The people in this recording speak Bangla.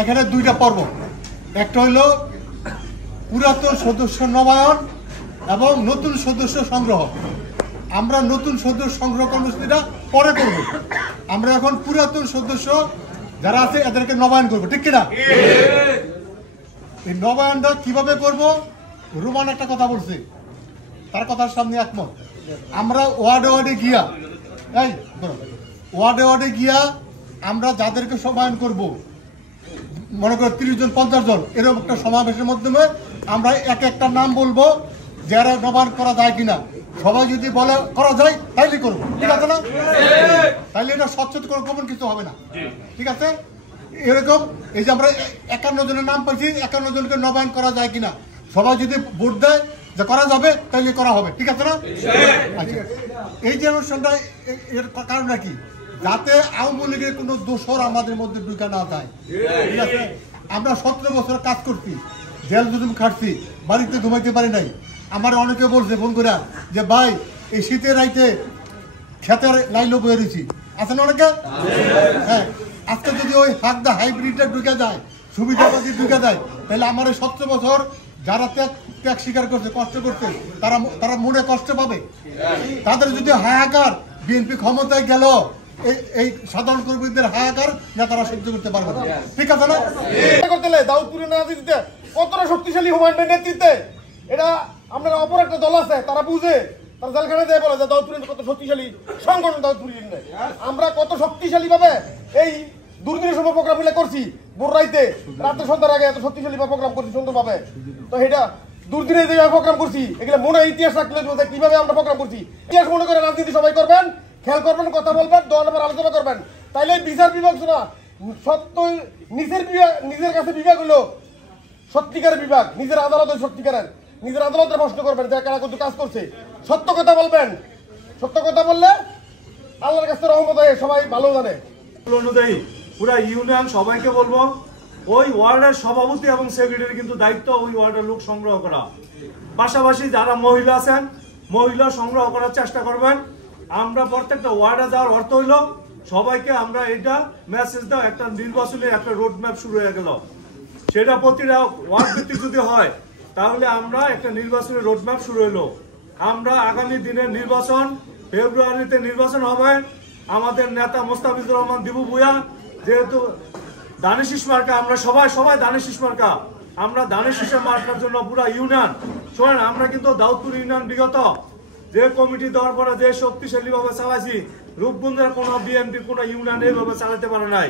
এখানে দুইটা পর্ব, একটা হইল পুরাতন সদস্য নবায়ন এবং নতুন সদস্য সংগ্রহ। আমরা নতুন সদস্য সংগ্রহ কর্মসূচিটা পরে করব। আমরা এখন পুরাতন সদস্য যারা আছে এদেরকে নবায়ন করবো, ঠিক কিনা? এই নবায়নটা কিভাবে করব? রোমান একটা কথা বলছে, তার কথার সামনে একমত। আমরা ওয়ার্ডে ওয়ার্ডে গিয়া ওয়ার্ডে গিয়া আমরা যাদেরকে সমায়ন করব, মনে করো 30 জন 50 জন, এরকম একটা সমাবেশের মাধ্যমে আমরা এক একটা নাম বলবো যারা নবায়ন করা যায় কিনা। সবাই যদি বলে করা যায় তাইলে করবো, ঠিক আছে না? তাইলে এটা স্বচ্ছতা কোনো কিছু হবে না, ঠিক আছে? এরকম এই যে আমরা 51 জনের নাম পাইছি, 51 জনকে নবায়ন করা যায় কিনা সবাই যদি ভোট দেয় যে করা যাবে তাইলে করা হবে, ঠিক আছে না? আচ্ছা, এই যে অনুষ্ঠানটা এর কারণ কি? যাতে আওয়ামী লীগের কোনো দোষর আমাদের মধ্যে ঢুকে না যায়, ঠিক আছে? আমরা 17 বছর কাজ করছি, জেল জুলুম খাটছি, বাড়িতে ঘুমাইতে পারি নাই। আমার অনেকে বলছে ফোন করে যে ভাই এই শীতের রাইতে খেতের লাইলো বয়ে রয়েছি, আছে না অনেকে? হ্যাঁ, আজকে যদি ওই হাকদা হাইব্রিডটা ঢুকে যায়, সুবিধাবাদী ঢুকে যায়, তাহলে আমার এই 17 বছর যারা ত্যাগ স্বীকার করছে, কষ্ট করছে, তারা মনে কষ্ট পাবে। তাদের যদি হাহাকার বিএনপি ক্ষমতায় গেল, এই সাধারণ কর্মীদের হাহাকার না তারা সহ্য করতে পারবে না, ঠিক আছে না? দাউদপুরে নেতৃত্বে কতটা শক্তিশালী হুমায়ুনের নেতৃত্বে, এটা আপনার অপর একটা দল আছে, তারা বুঝে, তারা জেলখানায় যায় বলে যে দাউদপুরে কত শক্তিশালী সংগঠন দাউদপুর। আমরা কত শক্তিশালী ভাবে এই দুর্দিনের সময় প্রোগ্রাম করছি, ভোর রাইতে রাত্রে সন্ধ্যার আগে এত শক্তিশালী প্রোগ্রাম করছি সুন্দরভাবে। তো এটা দুর্দিনে যে প্রোগ্রাম করছি, এগুলো মনে ইতিহাস রাখলে কিভাবে আমরা প্রোগ্রাম করছি। ইতিহাস মনে করে রাজনীতি সবাই করবেন, খেয়াল করবেন, কথা বলবেন, দল আবার আলোচনা করবেন। তাইলে বিচার বিভাগ শোনা সত্য, নিজের কাছে বিভাগ হলো সত্যিকারের বিভাগ, নিজের আদালত সত্যিকারের, নিজের আদালতের প্রশ্ন করবেন যে কারা কত কাজ করছে। সত্য কথা বলবেন, সত্য কথা বললে আল্লাহর কাছে রহমত হয়, সবাই ভালো জানে। অনুযায়ী পুরা ইউনিয়ন সবাইকে বলবো, ওই ওয়ার্ডের সভাপতি এবং সেক্রেটারি কিন্তু দায়িত্ব ওই ওয়ার্ডের লোক সংগ্রহ করা। পাশাপাশি যারা মহিলা আছেন, মহিলা সংগ্রহ করার চেষ্টা করবেন। আমরা প্রত্যেকটা ওয়ার্ডে যাওয়ার অর্থ হইল সবাইকে আমরা এটা মেসেজ দাও, একটা নির্বাচনের একটা রোড ম্যাপ শুরু হয়ে গেল। সেটা প্রতিটা ওয়ার্ড ভিত্তিক যদি হয় তাহলে আমরা একটা নির্বাচনের রোড ম্যাপ শুরু হইলো। আমরা আগামী দিনের নির্বাচন, ফেব্রুয়ারিতে নির্বাচন হবে। আমাদের নেতা মোস্তাফিজুর রহমান দিবু ভূঁইয়া যেহেতু দানেশিস মার্কা, আমরা সবাই দানেশিস মার্কা, আমরা দানেশিসের মার্কার জন্য পুরা ইউনিয়ন শোনেন। আমরা কিন্তু দাউদপুর ইউনিয়ন বিগত যে কমিটি দেওয়ার পরে যে শক্তিশালী ভাবে চালাইছি, রূপগঞ্জের কোনো বিএনপি কোনো ইউনিয়ন এইভাবে চালাতে পারে নাই।